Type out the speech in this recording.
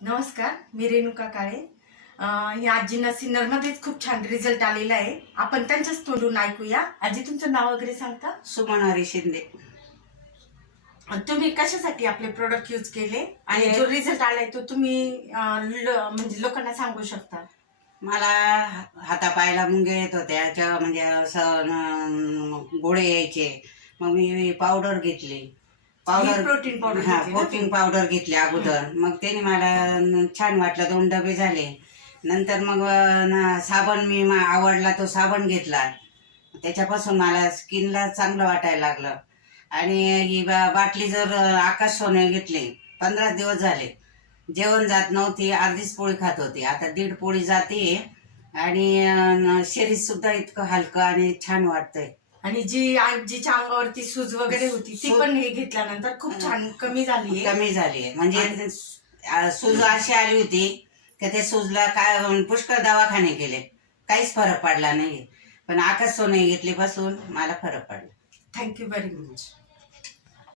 नमस्कार मी रेणुका काळे. या आजींना सिन्नरमध्येच खूप छान रिझल्ट आलेला आहे. आपण त्यांच्याच तोंडून ऐकूया. आजी तुमचं नाव वगैरे सांगता? सुमन हरी शिंदे. तुम्ही कशासाठी आपले प्रोडक्ट यूज केले? आणि जो रिझल्ट आलाय तो तुम्ही अं, ल- म्हणजे लोकांना सांगू शकता? मला हातापायाला मुंगे येत होत्या. म्हणजे असं न- गोळे यायचे. मग मी पावडर घेतली. ही protein powder हा घेतली ना प्रोटीन पावडर घेतली अगोदर. मग त्याने मला न- छान वाटलं दोन डबे झाले. नंतर मग न- साबण मी मा- आवडला तो साबण घेतला. त्याच्यापासून मला स्किनला चांगलं वाटायला लागलं. आणि ही बा- बाटली जर आकाश सोने घेतली पंधरा दिवस झाले. जेवण जात नव्हती अर्धीच पोळी खात होती. आता दीड पोळी जाते. आणि अं, शरीर सुद्धा इतकं हलकं आणि छान वाटतंय. आणि जी आजीच्या अंगावरती सूज वगैरे होती ती सूज- पण हे घेतल्यानंतर खूप छान कमी झाली कमी झाली म्हणजे अं, सूज अशी आली होती की ते सूजला काय पुष्कळ दवाखाने केले काहीच फरक पडला नाही पण आकाश सोने घेतलीपासून मला फरक पडला. Thank you very much